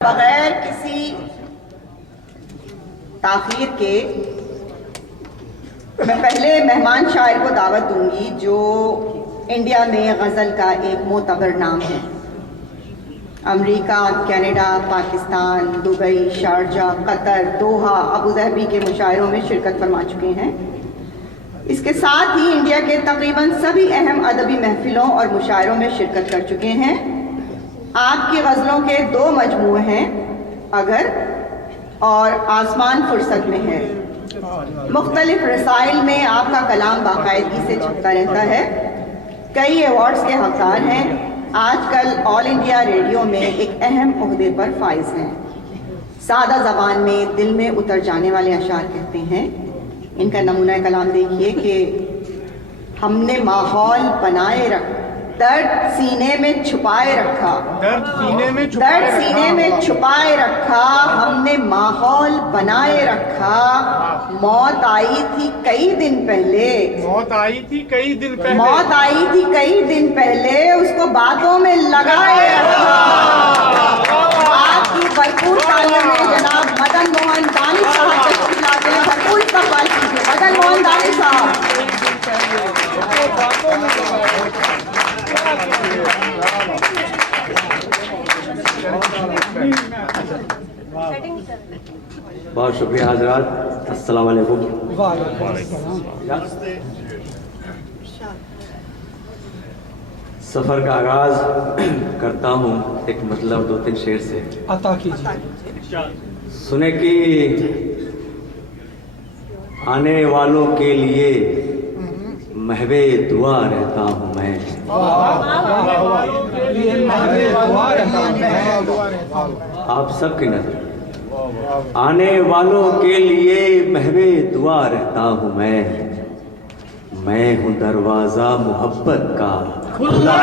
बगैर किसी ताखीर के मैं पहले मेहमान शायर को दावत दूंगी जो इंडिया में गज़ल का एक मोतबर नाम है। America, Canada, Pakistan, Dubai, Sharjah, Qatar, Doha, Abu Dhabi के मुशायरों में शिरकत फरमा चुके हैं। इसके साथ ही इंडिया के तकरीबन सभी अहम अदबी महफिलों और मुशायरों में शिरकत कर चुके हैं। आपकी गज़लों के दो मजमूए हैं, अगर और आसमान फुर्सत में है। मुख्तलिफ रसाइल में आपका कलाम बाकायदगी से छपता रहता है। कई अवार्ड्स के हकदार हैं। आजकल ऑल इंडिया रेडियो में एक अहम ओहदे पर फाइज हैं। सादा ज़बान में दिल में उतर जाने वाले अशार कहते हैं। इनका नमूना कलाम देखिए कि हमने माहौल बनाए रखा, दर्द सीने में छुपाए रखा, दर्द सीने में छुपाए रखा, हमने माहौल बनाए रखा। मौत आई थी कई दिन पहले, मौत आई थी कई दिन पहले, उसको बातों में लगाए रखा। आपकी भरपूर तालीम में जनाब मदन मोहन दानिश साहब तशरीफ लाते हैं। भरपूर इस्तकबाल कीजिए मदन मोहन दानिश साहब। बहुत शुक्रिया हजरात, अस्सलाम वालेकुम। सफ़र का आगाज करता हूँ एक मतलब दो तीन शेर से अता कीजिए। सुने कि आने वालों के लिए महवे दुआ रहता हूँ मैं। आप सबकी नजर आने वालों के लिए महवे दुआ रहता हूँ मैं हूँ दरवाजा मोहब्बत का खुला।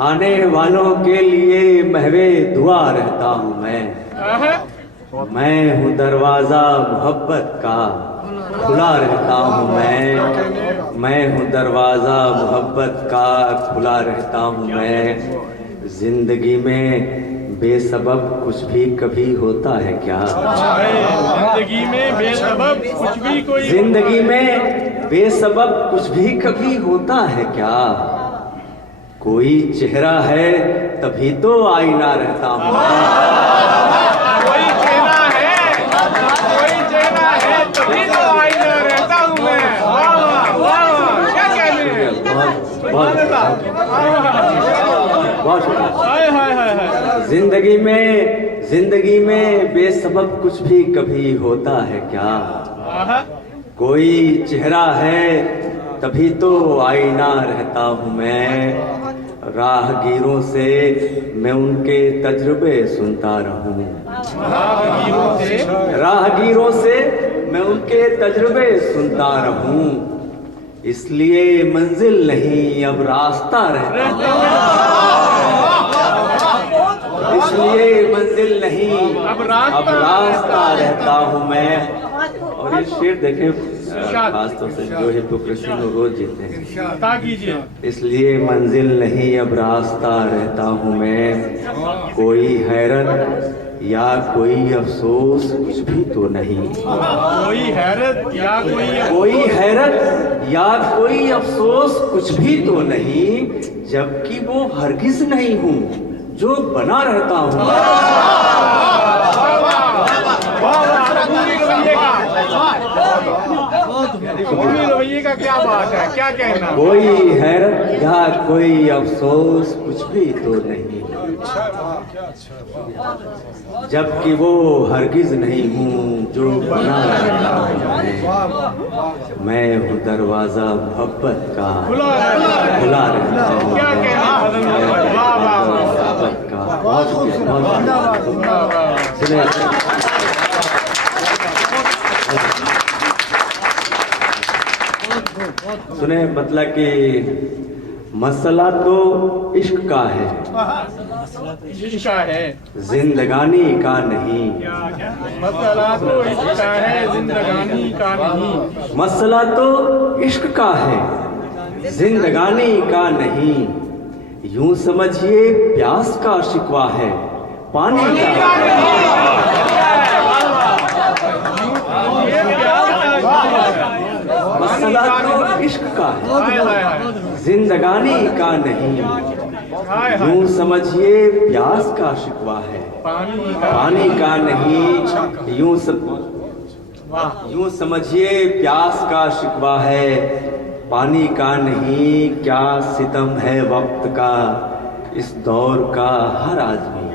आने वालों के लिए महवे दुआ रहता हूँ मैं हूँ दरवाजा मोहब्बत का खुला रहता हूँ मैं हूँ दरवाजा मोहब्बत का खुला रहता हूँ मैं। जिंदगी में बेसबब कुछ भी कभी होता है क्या? जिंदगी में बेसबब कुछ भी जिंदगी में बेसबब कुछ भी कभी होता है क्या? कोई चेहरा है तभी तो आईना रहता हूँ। कोई चेहरा है तभी तो आईना रहता हूँ मैं। वाह वाह वाह, क्या कहने हैं। बहुत शुक्रिया। जिंदगी में बेसबब कुछ भी कभी होता है क्या? कोई चेहरा है तभी तो आईना रहता हूँ मैं। राहगीरों से मैं उनके तजुर्बे सुनता रहूं। राहगीरों से मैं उनके तजुर्बे सुनता रहूं। इसलिए मंजिल नहीं अब रास्ता रहता हूं। इसलिए मंजिल नहीं अब रास्ता रहता हूं मैं। और ये शेर देखें खासतौर से जो हिपोक्रेसी को रोज जीते हैं। इसलिए मंजिल नहीं अब रास्ता रहता हूँ मैं। कोई हैरत या कोई अफसोस कुछ भी तो नहीं। कोई हैरत या कोई अफसोस कुछ भी तो नहीं। जबकि वो हरगिज नहीं हूँ जो बना रहता हूँ। रवैये का क्या बात है, क्या कहना। कोई हैरत या कोई अफसोस कुछ भी तो नहीं। जबकि वो हरगिज नहीं हूँ जो बना रहता हूँ मैं हूँ दरवाजा मोहब्बत का खुला रहता हूँ। क्या कहना मोहब्बत का। बहुत सुने मतलब कि मसला तो इश्क का है, इसका है जिंदगानी का नहीं। मसला तो इसका है, जिंदगानी का नहीं। मसला तो इश्क का है, जिंदगानी का नहीं। यूं समझिए प्यास का शिकवा है, पानी का मसला तो इश्क का है, जिंदगानी का नहीं। यूं समझिए प्यास का शिकवा है, पानी का नहीं। यूं समझिए प्यास का शिकवा है, पानी का नहीं। क्या सितम है वक्त का इस दौर का हर आदमी।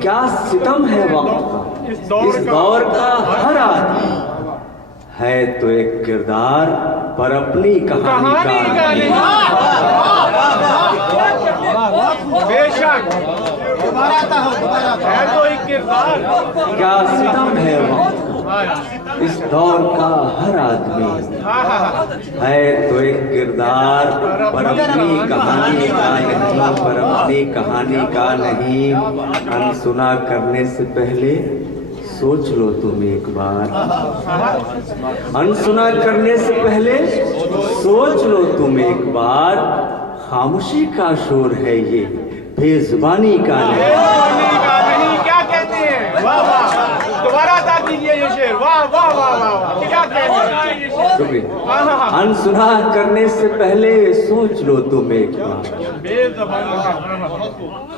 क्या सितम है वक्त का इस दौर का हर आदमी। है तो एक किरदार पर अपनी कहानी का नहीं। बेशक है तो एक किरदार। क्या सितम है वक्त इस दौर का हर आदमी। है तो एक किरदार पर अपनी कहानी का नहीं, पर अपनी कहानी का नहीं। अनसुना करने से पहले सोच लो तुम एक बार। अनसुना करने से पहले सोच लो तुम एक बार। खामोशी का शोर है ये, बेजुबानी का नहीं। क्या कहते हैं? वाह वाह, दोबारा अदा कीजिए ये शेर। वाह वाह वाह वाह, क्या कहते हैं? शुक्रिया। अनसुना करने से पहले सोच लो तुम एक बार।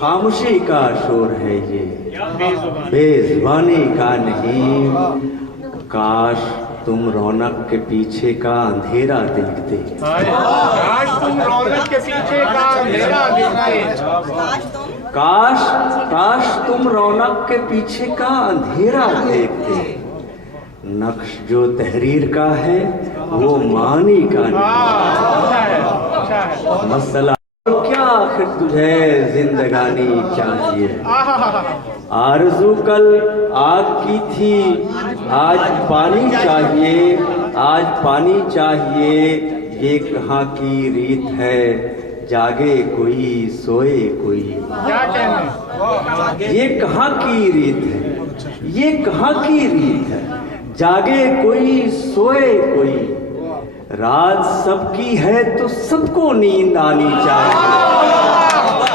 खामोशी का शोर है ये, बेजुबानी का नहीं। काश तुम रौनक के पीछे का अंधेरा देखते। काश तुम रौनक के पीछे का अंधेरा देखते। काश तुम रौनक के पीछे का अंधेरा देखते। नक्श जो तहरीर का है वो मानी का नहीं। मसला क्या आखिर तुझे जिंदगानी चाहिए। आरज़ू कल आग की थी, आज पानी चाहिए। आज पानी चाहिए, ये कहाँ की रीत है। जागे कोई सोए कोई, क्या कहने? ये कहाँ की रीत है। ये कहाँ की रीत है। जागे कोई सोए कोई। रात सबकी है तो सबको नींद आनी चाहिए।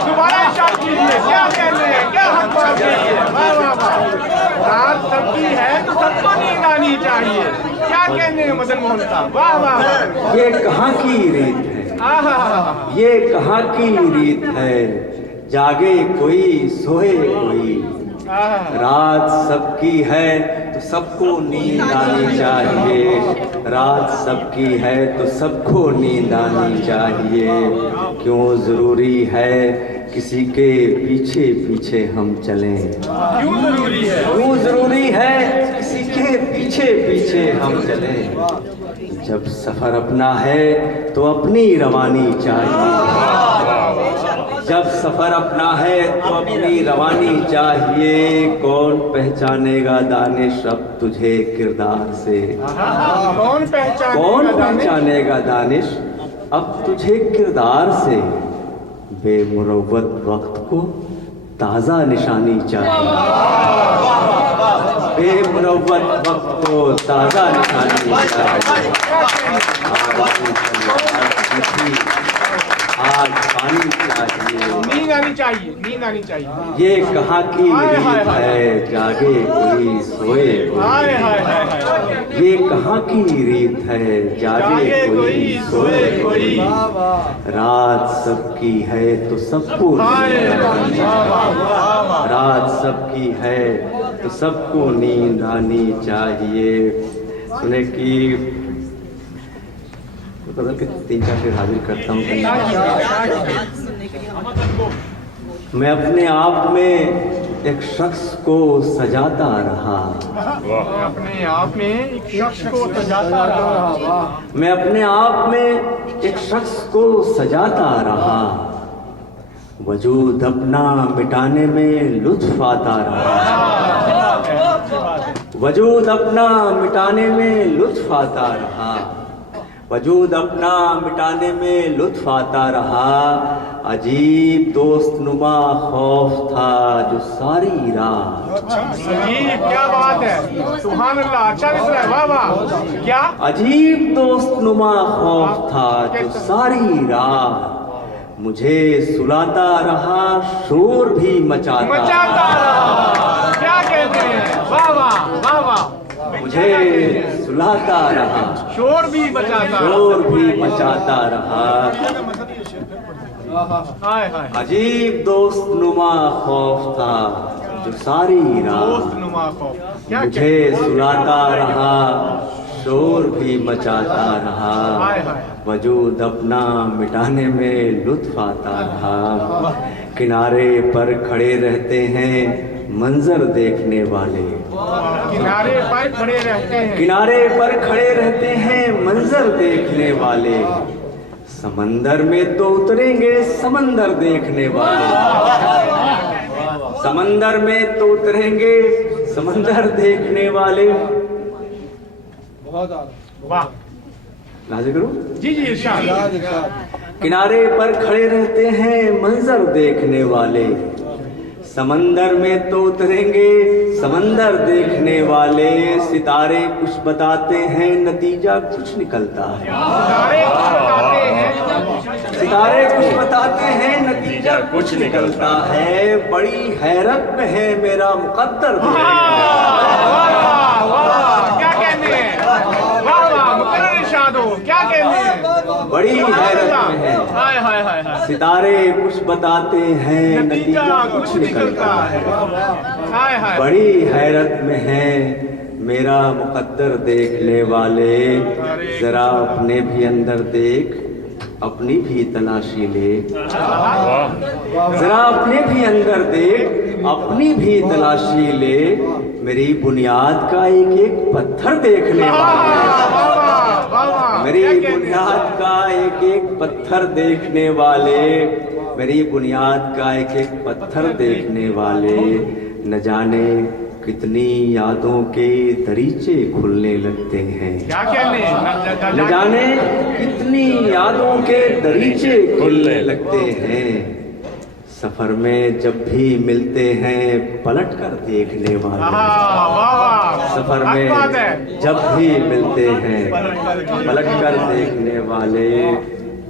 दोबारा इरशाद कीजिए, क्या कहते हैं? क्या हक बात है? वाह वाह वाह। रात सबकी है तो सबको नींद आनी चाहिए। क्या कहने हैं मदन मोहन साहब? वाह वाह वाह। ये कहाँ की रीत है। ये कहाँ की रीत है। जागे कोई सोए कोई। रात सबकी है तो सबको नींद आनी चाहिए। रात सबकी है तो सबको नींद आनी चाहिए। क्यों जरूरी है किसी के पीछे पीछे हम चलें। क्यों जरूरी है? क्यों जरूरी है किसी के पीछे पीछे हम चलें। जब सफर अपना है तो अपनी रवानी चाहिए। जब सफर अपना है तो अपनी रवानी चाहिए। कौन पहचानेगा दानिश अब तुझे किरदार से। कौन पहचानेगा दानिश अब तुझे किरदार से। बेमुरव्वत वक्त को ताज़ा निशानी चाहिए। बेमुरव्वत वक्त को ताज़ा निशानी चाहिए। आज पानी चाहिए, नींद आनी चाहिए, नींद आनी चाहिए। ये कहाँ की रीत है। जागे कोई सोए कोई। ये कहाँ की रीत है। जागे कोई सोए कोई। रात सबकी है तो सबको रात सबकी है तो सबको नींद आनी चाहिए। सुने कि बदल के 3-4 शेर हाजिर करता हूँ। मैं अपने आप में एक शख्स को सजाता रहा। अपने आप में एक शख्स को सजाता रहा। मैं अपने आप में एक शख्स को सजाता रहा। वजूद अपना मिटाने में लुत्फ आता रहा। वजूद अपना मिटाने में लुत्फ आता रहा। वजूद अपना मिटाने में लुत्फ आता रहा, अजीब दोस्त नुमा खौफ था जो सारी रात। अजीब, क्या बात है, सुभान अल्लाह, अच्छा मिल रहा है, वाह वाह। क्या अजीब दोस्त नुमा खौफ था जो सारी रात मुझे सुलाता रहा, शोर भी मचाता रहा। क्या कहते हैं, वाह वाह वाह वाह। मुझे सुलाता रहा, शोर भी मचाता रहा। हाय हाय। अजीब दोस्त नुमा खौफ था जो सारी रात मुझे सुलाता रहा, शोर भी मचाता रहा। वजूद अपना मिटाने में लुत्फ आता रहा। किनारे पर खड़े रहते हैं मंजर देखने वाले, किनारे पर खड़े रहते हैं, किनारे पर खड़े रहते हैं मंजर देखने वाले। समंदर में तो उतरेंगे समंदर देखने वाले, समंदर में तो उतरेंगे समंदर देखने वाले। वाह, लाजे करो जी जी इरशाद। किनारे पर खड़े रहते हैं मंजर देखने वाले, समंदर में तो उतरेंगे समंदर देखने वाले। सितारे कुछ बताते हैं नतीजा कुछ निकलता है, सितारे कुछ बताते हैं नतीजा कुछ निकलता है। बड़ी हैरत में है मेरा मुकद्दर। क्या कहते हैं, वाह वाह, मुकर्रर इरशाद हो, क्या कहते हैं, बड़ी हैरत में है, हाय हाय हाय हाय। सितारे कुछ बताते हैं नतीजा कुछ निकलता है। हाय हाय, बड़ी हैरत में है मेरा मुकद्दर देखने वाले। जरा अपने भी अंदर देख, अपनी भी तलाशी ले, जरा अपने भी अंदर देख, अपनी भी तलाशी ले। मेरी बुनियाद का एक एक पत्थर देखने वाले, मेरी बुनियाद का एक एक पत्थर देखने वाले, मेरी बुनियाद का एक एक पत्थर देखने वाले। न जाने कितनी यादों के दरीचे खुलने लगते हैं, क्या कहने हैं, न जाने कितनी यादों के दरीचे खुलने लगते हैं। सफर में जब भी मिलते हैं पलट कर देखने वाले, सफर में जब भी मिलते हैं पलट कर देखने वाले।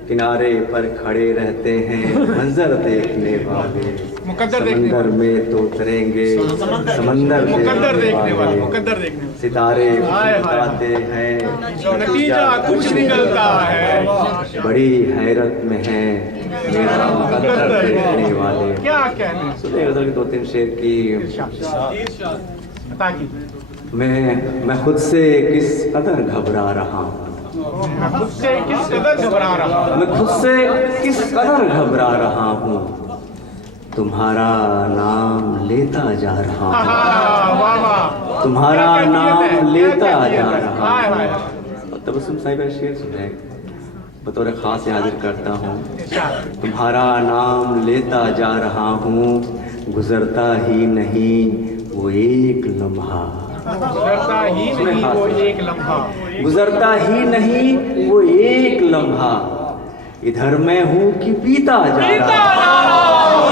किनारे पर खड़े रहते हैं मंजर देखने वाले, समंदर में तो उतरेंगे समंदर देखने वाले। सितारे बताते हैं नतीजा कुछ निकलता है। बड़ी हैरत में है मेरा मुकद्दर देखने वाले। क्या कहने, सुने गजल के 2-3 शेर की। मैं खुद से किस कदर घबरा रहा हूँ, मैं खुद से किस कदर घबरा रहा हूँ, मैं खुद से किस कदर घबरा रहा हूँ। तुम्हारा नाम लेता जा रहा हूँ, तुम्हारा नाम लेता जा रहा हूँ। तबस्सुम साहिब का शेर सुने, बतौर खास हाजिर करता हूँ। तुम्हारा नाम लेता जा रहा हूँ, गुजरता ही नहीं वो एक लम्हा, गुजरता ही नहीं वो एक लम्हा, गुजरता ही नहीं वो एक लम्हा। इधर मैं हूँ कि बीता जा रहा हूँ।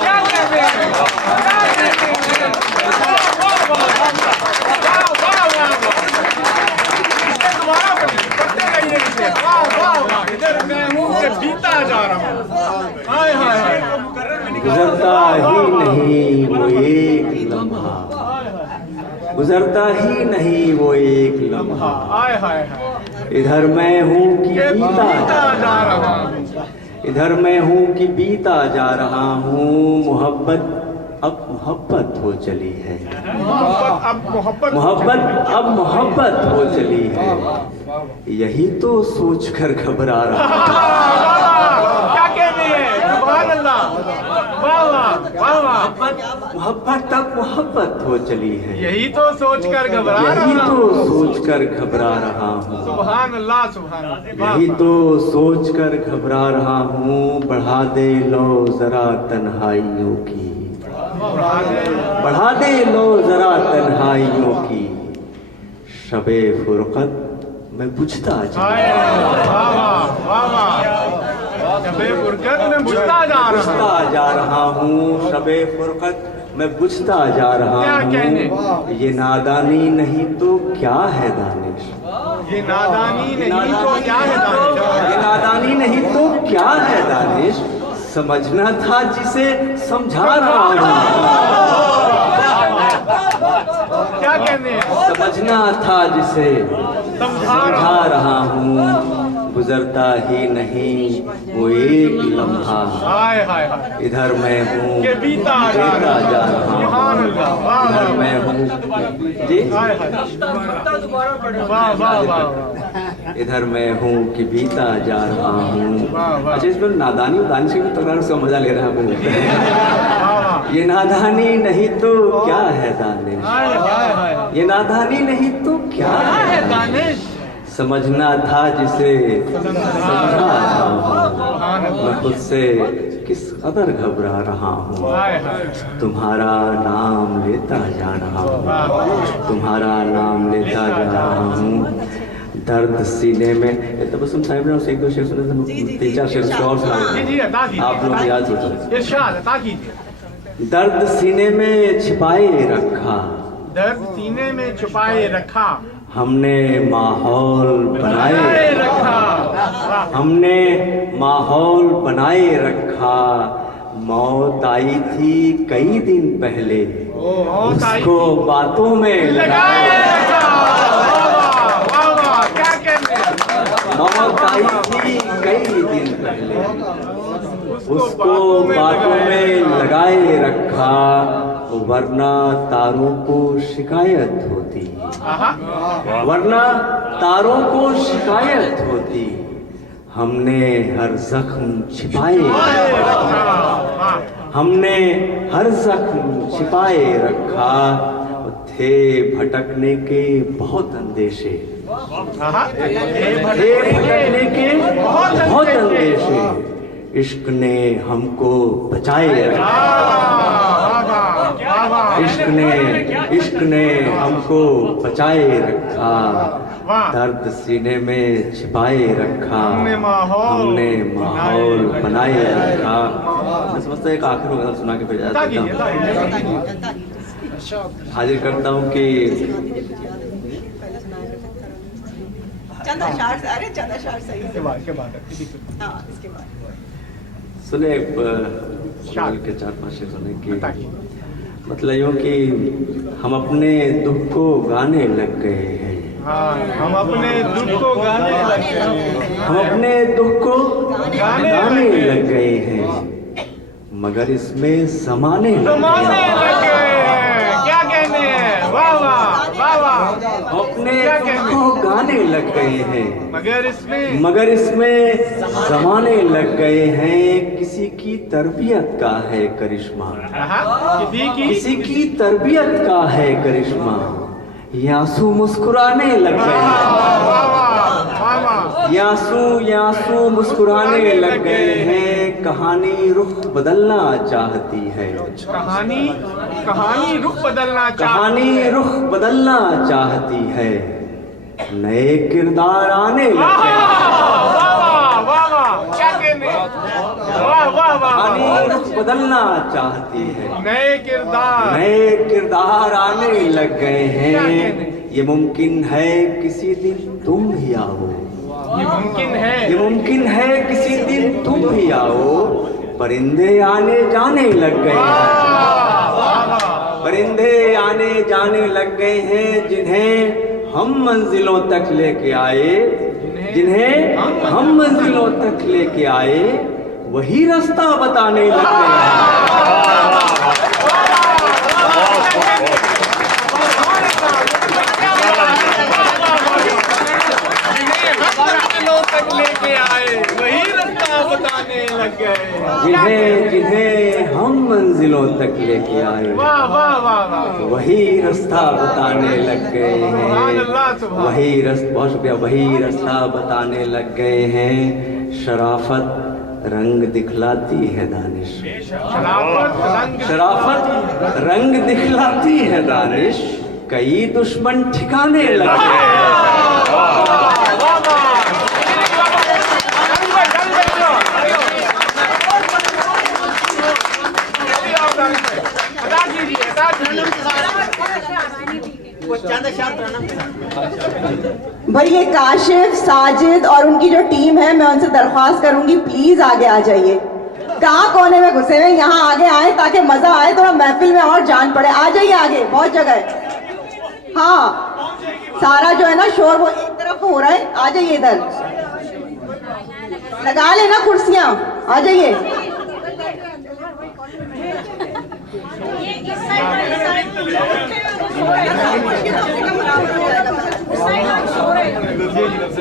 क्या कहते हैं, इधर मैं हूँ कि बीता जा रहा हूँ। हाय हाय हाय, गुजरता ही नहीं वो एक लम्हा, गुजरता ही नहीं वो एक लम्हा। हाय हाय हाय, इधर मैं हूँ कि बीता जा रहा हूँ, इधर मैं हूँ कि बीता जा रहा हूँ। मोहब्बत अब मोहब्बत हो चली है, मोहब्बत अब मोहब्बत हो चली है। यही तो सोच कर घबरा रहा हूँ। क्या कहते हैं, सुभान अल्लाह, वाह वाह वाह। मोहब्बत अब मोहब्बत हो चली है, यही तो सोच कर घबरा रहा यही हूँ। तो सोच कर घबरा रहा हूँ, सुभान अल्लाह, सुभान अल्लाह। यही तो सोच कर घबरा रहा हूँ। बढ़ा दे लो जरा तन्हाइयों की, बढ़ा दे लो जरा तन्हाइयों की। शबे फुरकत मैं बुझता जा हाय, वाह वाह वाह वाह, शबे फुरकत में बुझता जा रहा बुझता जा रहा हूँ, शबे फुरकत मैं बुझता जा रहा क्या कहने? हूँ। ये नादानी नहीं तो क्या है दानिश, ये नादानी नहीं तो क्या है दानिश? ये नादानी नहीं तो क्या है दानिश, समझना था जिसे समझा रहा हूँ। क्या कहने हैं? समझना था जिसे समझा रहा हूँ, गुजरता ही नहीं वो एक लम्हा। हाय हाय हाय, इधर मैं हूँ के बीता जा जा रहा सुभान हूँ, अल्लाह, वाह इधर वाह मैं हूँ जी, हाय हाय, वाह वाह वाह, इधर मैं हूँ कि बीता जा रहा हूँ। वाह, वाह। अच्छा, इसमें नादानी उदानी से भी तकरार से मजा ले रहा है। वाह वाह, ये नादानी नहीं तो क्या है दानिश, हाय हाय हाय, ये नादानी नहीं तो क्या क्या है है, दानिश? समझना था जिसे समझा रहा हूँ। सुभान अल्लाह, मैं खुद से किस कदर घबरा रहा हूँ, हाय हाय, तुम्हारा नाम लेता जा रहा हूँ, वाह वाह, तुम्हारा नाम लेता जा रहा हूँ। दर्द सीने में तबस्सुम साहिब ने उससे एक दो शेर सुने थे, तीन चार शेर उससे और जी सुनाए, जी अता कीजिए, आप लोग याद होता। इरशाद अता कीजिए। दर्द सीने में छिपाए रखा, दर्द सीने में छुपाए रखा, हमने माहौल बनाए रखा, हमने माहौल बनाए रखा। मौत आई थी कई दिन पहले, मौत आई उसको बातों में लगाए लगाए। रखा, वाह वाह वाह, क्या कहने हैं? मौत आई थी कई दिन पहले, उसको बातों में लगाए रखा, वरना तारों को शिकायत होती, आहा, वरना तारों को शिकायत होती। हमने हर जख्म छिपाए रखा, हमने हर जख्म छिपाए रखा। थे भटकने के बहुत अंदेशे, आहा, थे भटकने के बहुत अंदेशे, इश्क ने हमको बचाए रखा, इश्क ने हमको बचाए रखा। दर्द सीने में छिपाए रखा, हमने माहौल बनाए रखा। मैं समझता एक आखिर में सुना के फिर अता कीजिए, जाता अता कीजिए। हूँ। हाजिर करता हूँ कि चंदा शार, अरे चंदा शार सही इसके बाद है, हाँ, इसके बाद सुने शाल के चार पांच शेर सुने कि अता कीजिए। मतलब यूँ कि हम अपने दुख को गाने लग गए हैं, हाँ, हम अपने दुख को गाने लग गए, हम अपने दुख को गाने गाने लग गए हैं, मगर इसमें समाने लग समाने गए हैं। लग गए हैं। क्या कहने हैं? वाह वाह वाह वाह, अपने क्या दुख कहने? को गाने लग गए हैं, मगर इसमें जमाने लग गए हैं। किसी की तरबियत का है करिश्मा, आहा, किसी की तरबियत का है करिश्मा, ये आंसू मुस्कुराने लग गए हैं, वाह वाह वाह वाह, ये आंसू मुस्कुराने लग गए हैं। कहानी रुख बदलना चाहती है, कहानी रुख बदलना कहानी रुख बदलना चाहती है, नए किरदार आने लग गए हैं। वाह वाह वाह वाह, क्या कहने? वाह वाह वाह, कहानी रुख बदलना चाहती है, नए नए किरदार आने लग गए हैं। ये मुमकिन है किसी दिन तुम भी आओ, ये मुमकिन है, ये मुमकिन है किसी दिन तुम भी आओ। परिंदे आने जाने लग गए हैं, परिंदे आने जाने लग गए हैं, जिन्हें हम मंजिलों तक लेके आए, जिन्हें हम मंजिलों तक लेके आए, वही रास्ता बताने लग गए हैं। तक लेके आए, वही रास्ता बताने लग गए, जिन्हें हम मंजिलों तक लेके आए, वाह वाह वाह वाह, वही रास्ता बताने लग गए सुभान अल्लाह, हैं, सुभान। वही रास्ता, बहुत शुक्रिया, वही रास्ता बताने लग गए हैं। शराफत रंग दिखलाती है दानिश, शराफत रंग दिखलाती है दानिश, कई दुश्मन ठिकाने लग गए हैं। भाई ये काशिफ, साजिद और उनकी जो टीम है, मैं उनसे दरख्वास्त करूंगी प्लीज आगे आ जाइए। कहाँ कोने में घुसे हुए, यहाँ आगे आए ताकि मजा आए, थोड़ा महफिल में और जान पड़े। आ जाइए आगे, बहुत जगह है। हाँ, सारा जो है ना शोर वो एक तरफ हो रहा है, आ जाइए इधर, लगा लेना कुर्सियां, आ जाइए।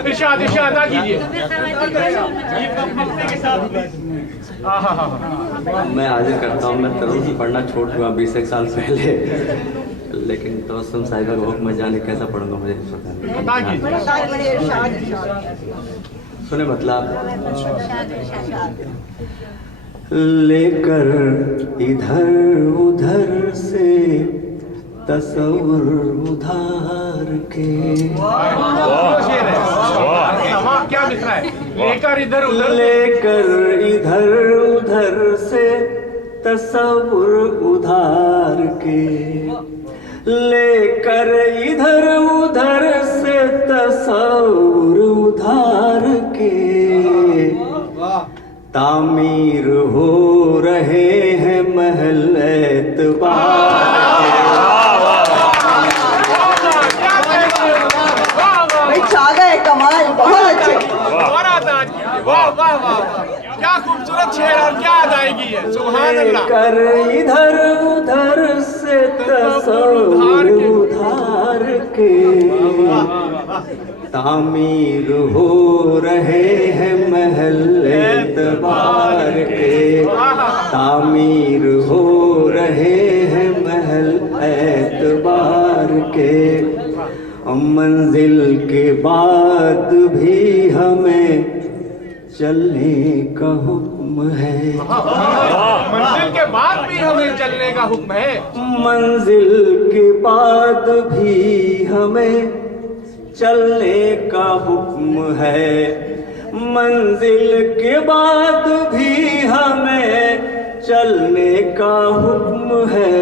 इरशाद इरशाद अदा कीजिए। मैं हाजिर करता हूँ, मैं तरह पढ़ना छोड़ चुका 20 साल पहले, लेकिन तबस्सुम साहिबा का हुक्म जाने कैसा पढ़ूंगा मुझे नहीं पता। सुने मतलब, लेकर इधर उधर से तस्वुर उधार के, क्या लिख रहा है? लेकर इधर उधर, लेकर इधर उधर से तस्वुर उधार के, लेकर इधर उधर से तस्वुर उधार के, तामीर हो रहे हैं महल एतबार भाई छा गए, कमाल, बहुत अच्छे। वाह वाह वाह, क्या खूबसूरत शेर और क्या अदायगी है, सुभान अल्लाह। कर इधर उधर से तस्वुर उधार के, तामीर हो रहे हैं महल एतबार के, तामीर हो रहे हैं महल एतबार के, मंजिल के बाद भी हमें चलने का हुक्म है। मंजिल के बाद भी हमें चलने का हुक्म है। मंजिल के बाद भी हमें चलने का हुक्म है, मंजिल के बाद भी हमें चलने का हुक्म है,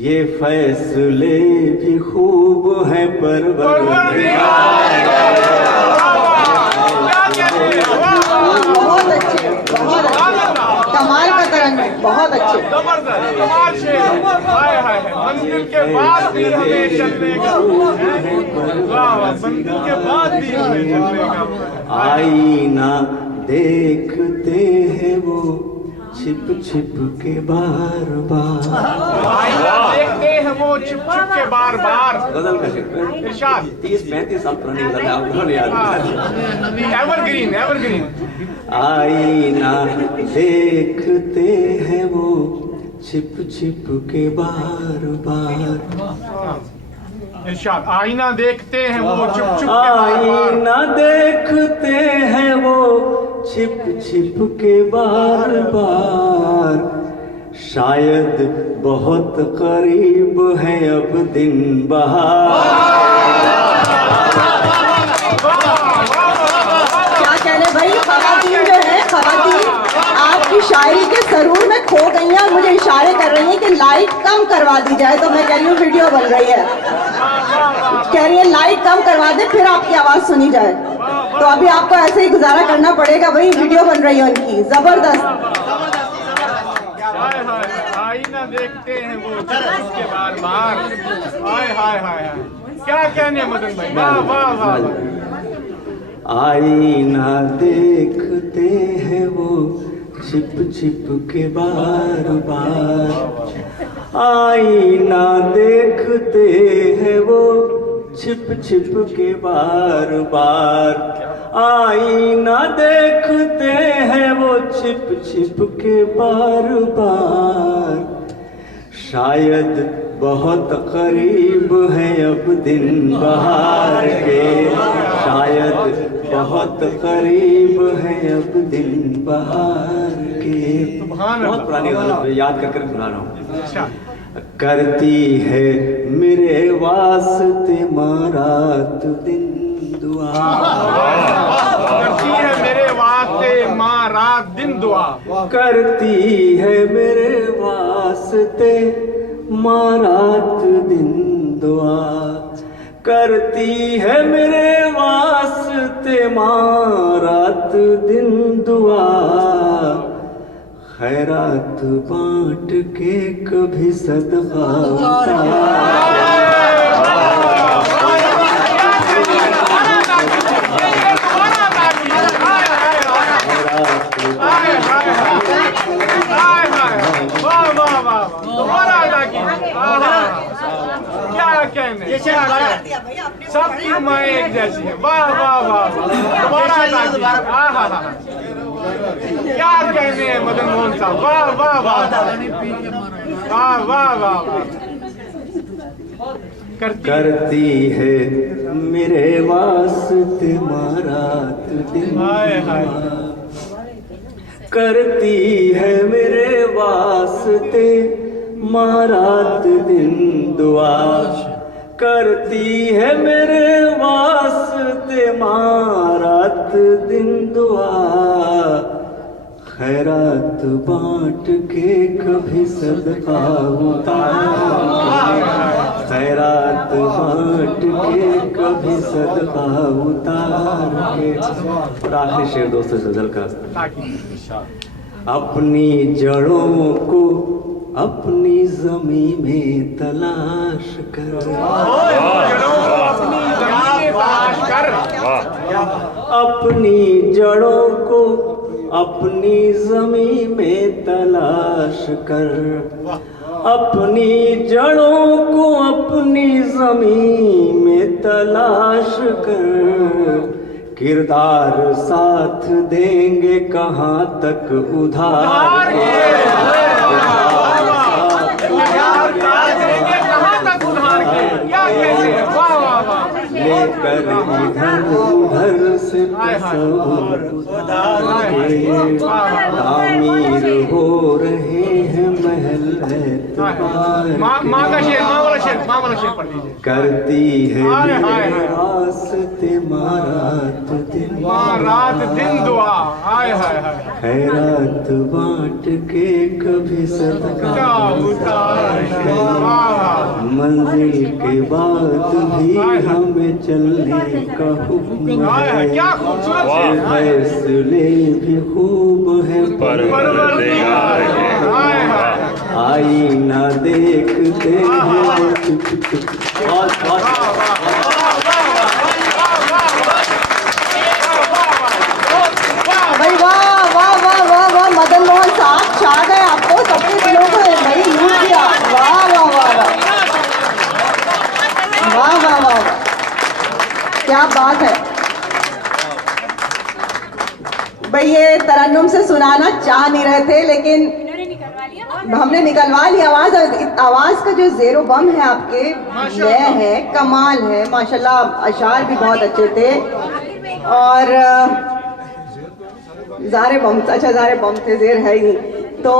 ये फैसले भी खूब हैं बहुत अच्छे, बहुत अच्छे, कमाल का तरंग है, बहुत अच्छे। जबरदस्त, कमाल शेर। हाय हाय, मंजिल के बाद भी हमें चलने का, वाह वाह, मंजिल के बाद भी हमें चलने का। आईना देखते हैं वो छिप छिप के बार बार, आईना देखते हैं वो छिप छिप के बार बार। गजल का शेर, इरशाद। 30-35 साल पुरानी गजल है, आपको नहीं याद? Evergreen evergreen. आईना देखते हैं वो छिप छिप के बार बार, इरशाद। आईना देखते हैं वो चुप चुप के बार बार, आईना देखते हैं वो छिप छिप के बार बार, शायद बहुत करीब है अब दिन बहार। क्या कह रहे भाई, खवातीन जो है, खवातीन आपकी शायरी के सरूर में खो गई हैं और मुझे इशारे कर रही हैं कि लाइट कम करवा दी जाए, तो मैं कह रही हूँ वीडियो बन रही है, कह रही है लाइट कम करवा दे फिर आपकी आवाज सुनी जाए। तो अभी आपको ऐसे ही गुजारा करना पड़ेगा भाई, वीडियो बन रही है उनकी, जबरदस्त। हाय हाय, आईना देखते हैं वो चुप चुप के बार बार। हाय हाय हाय हाय, क्या कहने मदन भाई, वाह वाह वाह। आईना देखते हैं वो छिप छिप के बार बार, आईना देखते हैं वो छिप छिप के बार बार, आईना देखते हैं वो छिप छिप के बार बार, शायद बहुत करीब है अब दिन बहार के, शायद बहुत करीब है अब दिन बहार के। बहुत पुरानी गजल याद कर सुना रहा हूँ। करती है मेरे वास्ते मारात दिन दुआ, करती है मेरे वास्ते माँ रात दिन दुआ, करती है मेरे वास्ते माँ रात दिन दुआ, करती है मेरे वास्ते माँ रात दिन दुआ, खैरात बांट के कभी सदका क्या कहने, सबकी माएँ एक जैसी है। वाह वाह वाह, दोबारा क्या कहने हैं मदन मोहन साहब, वाह वाह वाह वाह वाह वाह। करती है मेरे वास्ते मारात दिन, करती है मेरे वास्ते मारात दिन दुआ, करती है मेरे वास्ते मारात दिन दुआ, खैरात बांट के कभी सदका उतार, खैरात बांट के कभी सदका उतार के। और आखिरी शेर दोस्तों सजल का, अपनी जड़ों को अपनी जमी में तलाश कर, अपनी जड़ों को अपनी जमी में तलाश कर, अपनी जड़ों को अपनी जमी में तलाश कर, किरदार साथ देंगे कहाँ तक उधार के, लेकर इधर उधर से तामीर हो रहे हैं महल करती है रास्ते मारात दिन, रात दिन दुआ, खैरात बांट के कभी सदका उतार, मंजिल के बाद भी हमें चलने का हुक्म है, क्या खूबसूरत फैसले भी खूब है आईना देखते हैं भाई वाह वाह वाह वाह वाह, मदन मोहन साहब छा गए, आपको सबके दिलों को भाई लूट दिया। वाह वाह वाह वाह वाह वाह वाह, क्या बात है भाई। ये तरन्नुम से सुनाना चाह नहीं रहे थे, लेकिन हमने निकलवा ली आवाज। आवाज का जो जेरो बम है आपके, लय है, कमाल है माशाल्लाह। अशार भी बहुत अच्छे थे और ज़ारे बम, अच्छा ज़ारे बम थे, जेर है ही नहीं तो।